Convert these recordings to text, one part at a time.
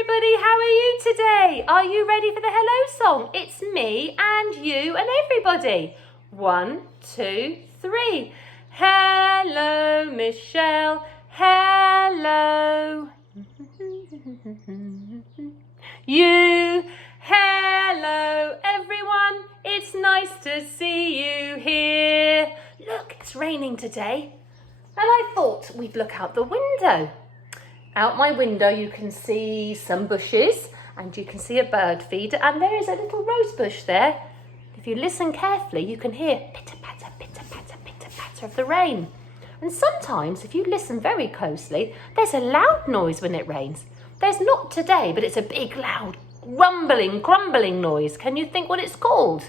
everybody, how are you today? Are you ready for the hello song? It's me and you and everybody. 1, 2, 3. Hello, Michelle. Hello. You. Hello, everyone. It's nice to see you here. Look, it's raining today. And I thought we'd look out the window. Out my window you can see some bushes and you can see a bird feeder and there is a little rose bush there. If you listen carefully you can hear pitter-patter, pitter-patter, pitter-patter of the rain. And sometimes if you listen very closely there's a loud noise when it rains. There's not today, but it's a big loud rumbling, grumbling noise. Can you think what it's called?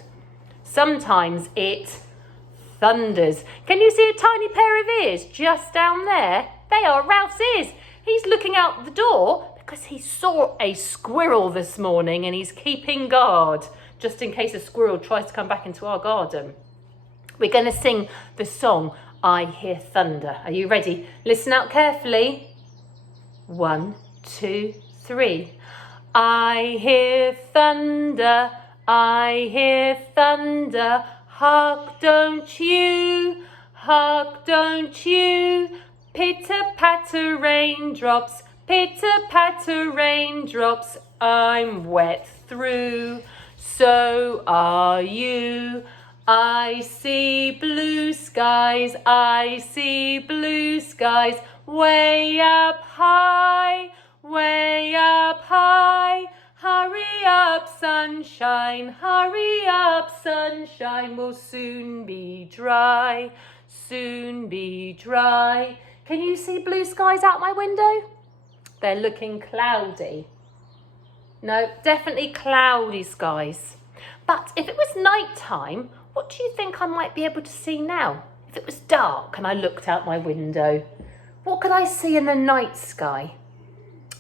Sometimes it thunders. Can you see a tiny pair of ears just down there? They are Ralph's ears. He's looking out the door because he saw a squirrel this morning and he's keeping guard just in case a squirrel tries to come back into our garden. We're going to sing the song, I Hear Thunder. Are you ready? Listen out carefully. 1, 2, 3. I hear thunder, I hear thunder. Hark, don't you, hark, don't you. Pitter-patter raindrops, pitter-patter raindrops, I'm wet through, so are you. I see blue skies, I see blue skies, way up high, way up high. Hurry up, sunshine, hurry up, sunshine, will soon be dry, soon be dry. Can you see blue skies out my window? They're looking cloudy. No, definitely cloudy skies. But if it was night time, what do you think I might be able to see now? If it was dark and I looked out my window, what could I see in the night sky?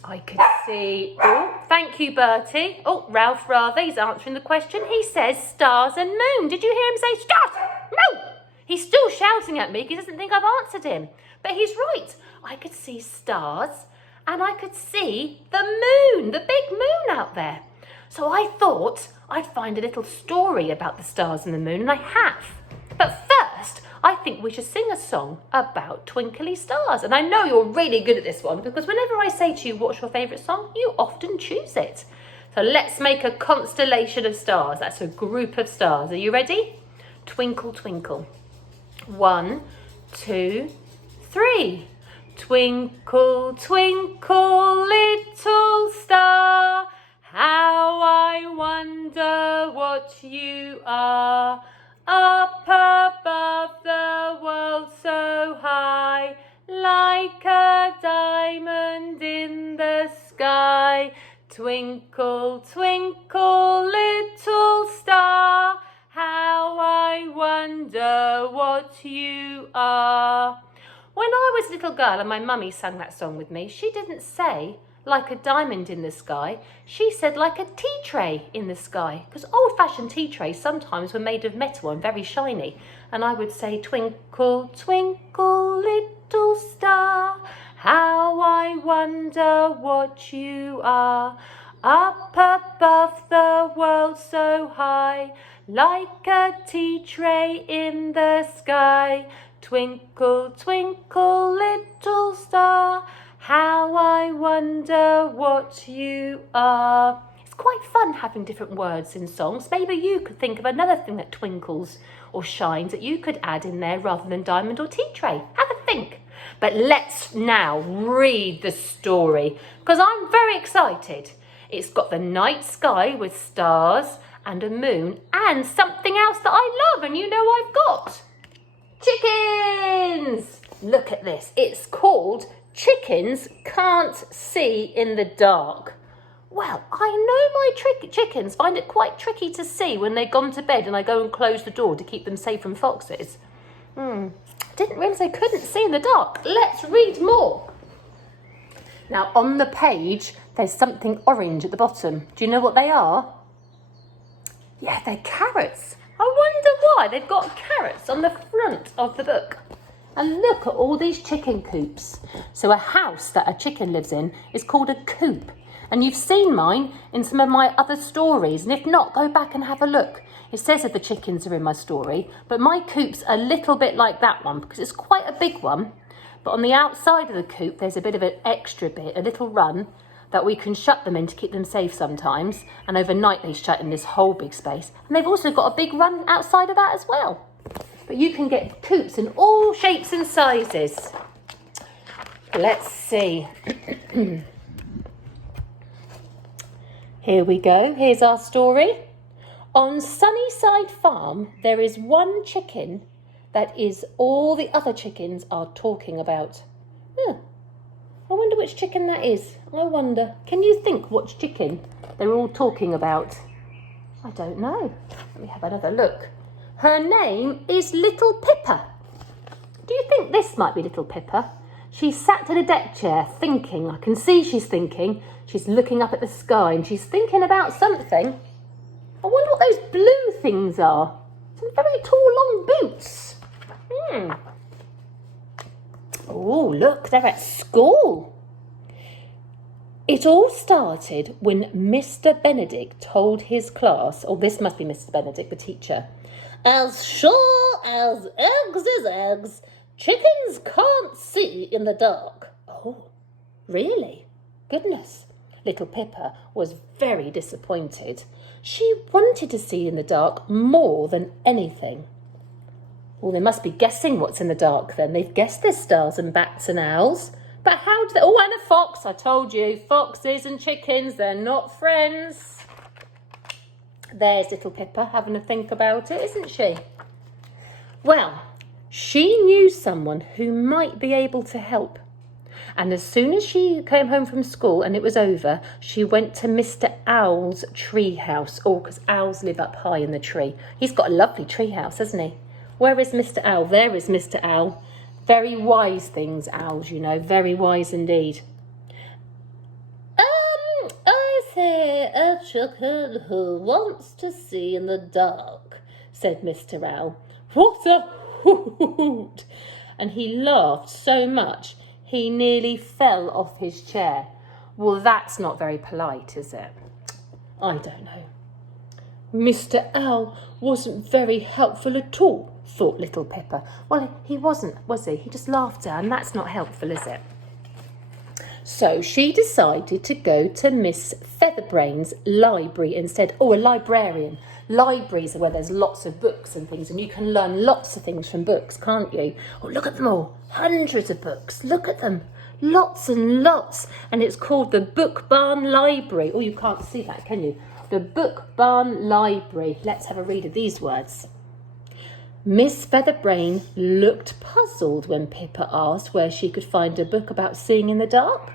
I could see, oh, thank you, Bertie. Oh, Ralph rather, he's answering the question. He says stars and moon. Did you hear him say stars? No! He's still shouting at me because he doesn't think I've answered him. But he's right. I could see stars and I could see the moon, the big moon out there. So I thought I'd find a little story about the stars and the moon, and I have. But first, I think we should sing a song about twinkly stars. And I know you're really good at this one because whenever I say to you, what's your favourite song? You often choose it. So let's make a constellation of stars. That's a group of stars. Are you ready? Twinkle, twinkle. 1, 2, 3. Twinkle, twinkle, little star, how I wonder what you are. Up above the world so high, like a diamond in the sky. Twinkle, twinkle, little star, how I wonder what you are. When I was a little girl and my mummy sang that song with me, she didn't say like a diamond in the sky. She said like a tea tray in the sky, because old-fashioned tea trays sometimes were made of metal and very shiny. And I would say, twinkle, twinkle, little star, how I wonder what you are. Up above the world so high, like a tea tray in the sky. Twinkle, twinkle, little star, how I wonder what you are. It's quite fun having different words in songs. Maybe you could think of another thing that twinkles or shines that you could add in there rather than diamond or tea tray. Have a think. But let's now read the story because I'm very excited. It's got the night sky with stars and a moon and something else that I love and you know I've got. Chickens! Look at this. It's called Chickens Can't See in the Dark. Well, I know my chickens find it quite tricky to see when they've gone to bed and I go and close the door to keep them safe from foxes. Didn't realise they couldn't see in the dark. Let's read more. Now, on the page, there's something orange at the bottom. Do you know what they are? Yeah, they're carrots. I wonder why they've got carrots on the front of the book. And look at all these chicken coops. So a house that a chicken lives in is called a coop. And you've seen mine in some of my other stories. And if not, go back and have a look. It says that the chickens are in my story, but my coop's a little bit like that one because it's quite a big one. But on the outside of the coop, there's a bit of an extra bit, a little run that we can shut them in to keep them safe sometimes. And overnight they shut in this whole big space. And they've also got a big run outside of that as well. But you can get coops in all shapes and sizes. Let's see. Here we go. Here's our story. On Sunnyside Farm, there is one chicken that is all the other chickens are talking about. I wonder which chicken that is. I wonder. Can you think which chicken they're all talking about? I don't know. Let me have another look. Her name is Little Pippa. Do you think this might be Little Pippa? She's sat in a deck chair thinking. I can see she's thinking. She's looking up at the sky and she's thinking about something. I wonder what those blue things are. Some very tall, long boots. Oh, look, they're at school. It all started when Mr. Benedict told his class, this must be Mr. Benedict, the teacher, as sure as eggs is eggs, chickens can't see in the dark. Oh, really? Goodness. Little Pippa was very disappointed. She wanted to see in the dark more than anything. Well, they must be guessing what's in the dark then. They've guessed there's stars and bats and owls. But how do they... Oh, and a fox. I told you, foxes and chickens, they're not friends. There's Little Pippa having a think about it, isn't she? Well, she knew someone who might be able to help. And as soon as she came home from school and it was over, she went to Mr. Owl's tree house. Oh, because owls live up high in the tree. He's got a lovely tree house, hasn't he? Where is Mr. Owl? There is Mr. Owl. Very wise things, owls, you know. Very wise indeed. I say a chicken who wants to see in the dark, said Mr. Owl. What a hoot! And he laughed so much he nearly fell off his chair. Well, that's not very polite, is it? I don't know. Mr. Owl wasn't very helpful at all, thought Little Pippa. Well, he wasn't, was he? He just laughed at her, and that's not helpful, is it? So she decided to go to Miss Featherbrain's library instead. Oh, a librarian. Libraries are where there's lots of books and things, and you can learn lots of things from books, can't you? Oh, look at them all. Hundreds of books. Look at them. Lots and lots. And it's called the Book Barn Library. Oh, you can't see that, can you? The Book Barn Library. Let's have a read of these words. Miss Featherbrain looked puzzled when Pippa asked where she could find a book about seeing in the dark.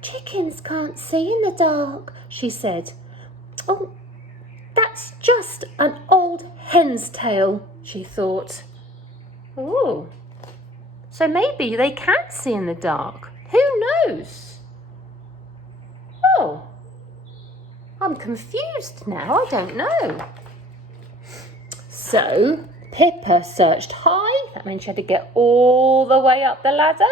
Chickens can't see in the dark, she said. Oh, that's just an old hen's tale, she thought. Oh, so maybe they can't see in the dark. Who knows? Oh, I'm confused now. I don't know. So Pippa searched high. That means she had to get all the way up the ladder.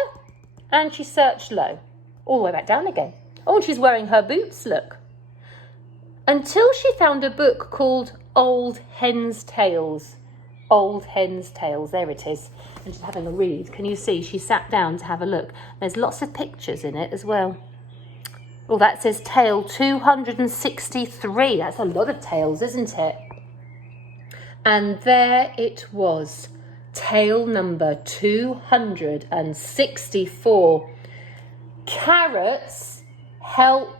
And she searched low, all the way back down again. Oh, and she's wearing her boots, look. Until she found a book called Old Hen's Tales. Old Hen's Tales, there it is. And she's having a read. Can you see? She sat down to have a look. There's lots of pictures in it as well. Oh, that says tale 263. That's a lot of tales, isn't it? And there it was. Tale number 264. Carrots help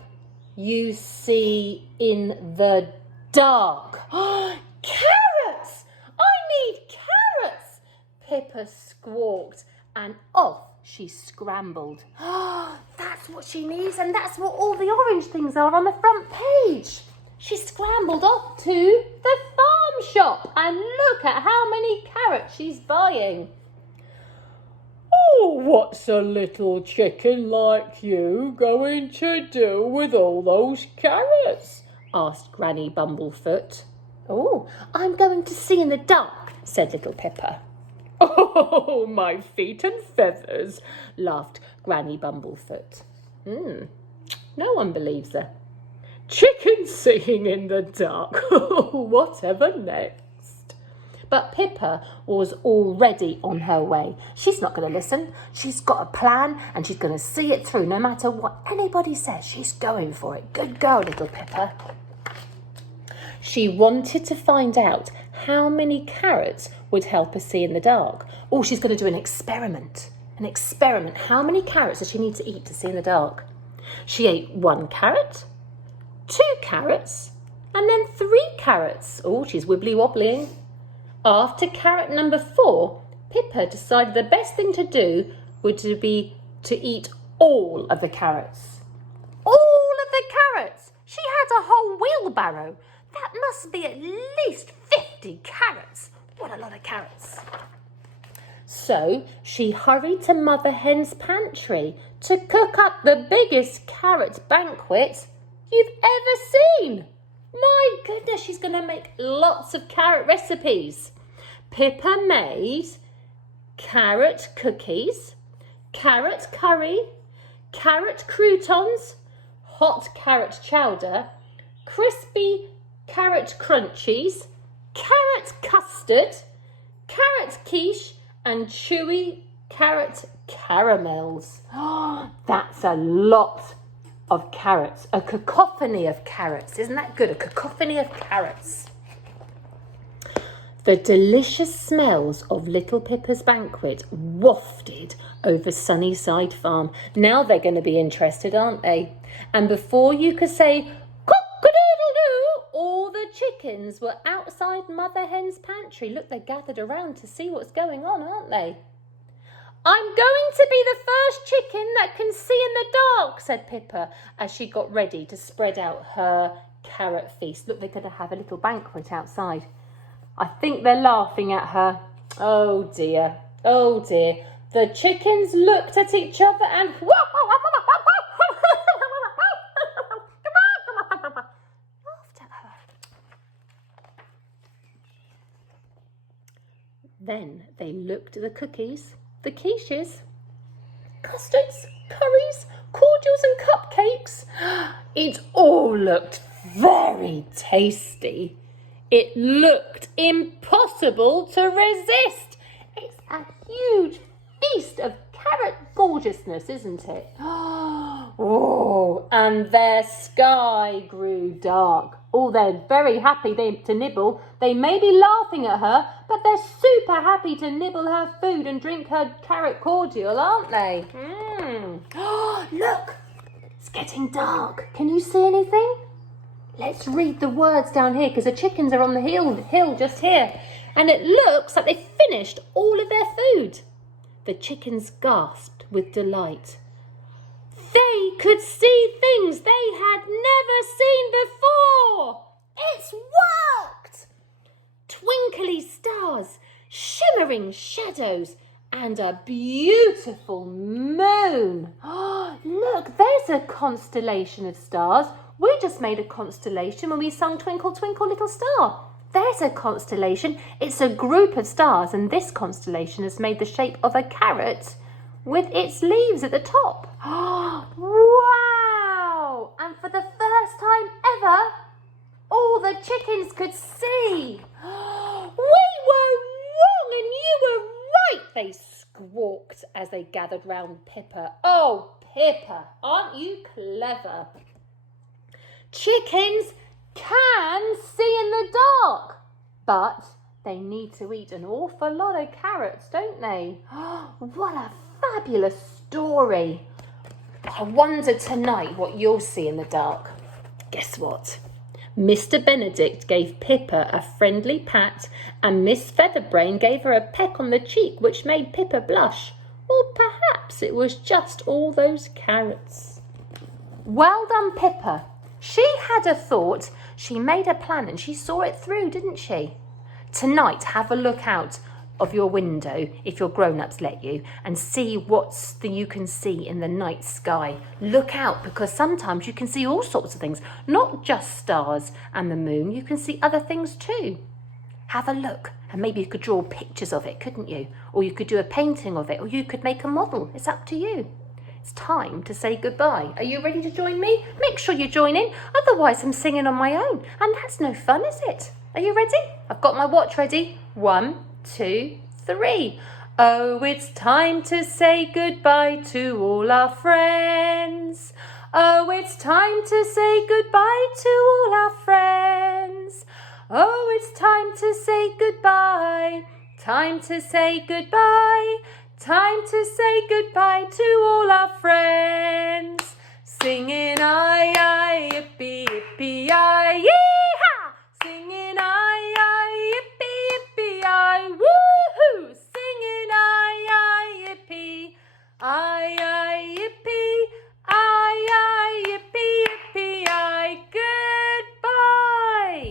you see in the dark. Carrots! I need carrots! Pippa squawked and off she scrambled. That's what she needs, and that's what all the orange things are on the front page. She scrambled off to the farm shop and look at how many carrots she's buying. Oh, what's a little chicken like you going to do with all those carrots? Asked Granny Bumblefoot. Oh, I'm going to see in the dark, said Little Pippa. Oh, my feet and feathers, laughed Granny Bumblefoot. No one believes her. Chickens singing in the dark. Whatever next? But Pippa was already on her way. She's not going to listen. She's got a plan and she's going to see it through. No matter what anybody says, she's going for it. Good girl, little Pippa. She wanted to find out how many carrots would help her see in the dark. Oh, she's going to do an experiment. An experiment. How many carrots does she need to eat to see in the dark? She ate 1 carrot, 2 carrots, and then 3 carrots. Oh, she's wibbly wobbling. After carrot number 4, Pippa decided the best thing to do would be to eat all of the carrots. All of the carrots! She had a whole wheelbarrow. That must be at least 50 carrots. What a lot of carrots. So she hurried to Mother Hen's pantry to cook up the biggest carrot banquet you've ever seen. My goodness, she's going to make lots of carrot recipes. Pippa made carrot cookies, carrot curry, carrot croutons, hot carrot chowder, crispy carrot crunchies, carrot custard, carrot quiche, and chewy carrot caramels. That's a lot of carrots. A cacophony of carrots. Isn't that good? A cacophony of carrots. The delicious smells of little Pippa's banquet wafted over Sunnyside Farm. Now they're going to be interested, aren't they? And before you could say cock-a-doodle-doo, all the chickens were outside Mother Hen's pantry. Look, they're gathered around to see what's going on, aren't they? I'm going to be the first chicken that can see in the dark, said Pippa as she got ready to spread out her carrot feast. Look, they're going to have a little banquet outside. I think they're laughing at her. Oh dear, oh dear. The chickens looked at each other and laughed at her. Then they looked at the cookies, the quiches, custards, curries, cordials and cupcakes. It all looked very tasty. It looked impossible to resist. It's a huge feast of carrot gorgeousness, isn't it? Oh, and their sky grew dark. Oh, they're very happy to nibble. They may be laughing at her, but they're super happy to nibble her food and drink her carrot cordial, aren't they? Look, it's getting dark. Can you see anything? Let's read the words down here because the chickens are on the hill just here. And it looks like they've finished all of their food. The chickens gasped with delight. They could see things they had never seen before. It's worked! Twinkly stars, shimmering shadows, and a beautiful moon. Look, there's a constellation of stars. We just made a constellation when we sung Twinkle, Twinkle, Little Star. There's a constellation. It's a group of stars, and this constellation has made the shape of a carrot with its leaves at the top. Wow! And for the first time ever, all the chickens could see. We were wrong and you were right, they squawked as they gathered round Pippa. Oh, Pippa, aren't you clever? Chickens can see in the dark, but they need to eat an awful lot of carrots, don't they? What a fabulous story. I wonder tonight what you'll see in the dark. Guess what? Mr. Benedict gave Pippa a friendly pat and Miss Featherbrain gave her a peck on the cheek which made Pippa blush. Or perhaps it was just all those carrots. Well done, Pippa. She had a thought, she made a plan and she saw it through, didn't she? Tonight, have a look out of your window, if your grown-ups let you, and see what you can see in the night sky. Look out, because sometimes you can see all sorts of things, not just stars and the moon, you can see other things too. have a look. And maybe you could draw pictures of it, couldn't you? Or you could do a painting of it, or you could make a model. It's up to you. It's time to say goodbye. Are you ready to join me? Make sure you join in, otherwise I'm singing on my own, and that's no fun, is it? Are you ready? I've got my watch ready. 1, 2, 3. Oh, it's time to say goodbye to all our friends. Oh, it's time to say goodbye to all our friends. Oh, it's time to say goodbye. Time to say goodbye. Time to say goodbye to all our friends. Singing aye, aye, yippee, yippee, aye, yee!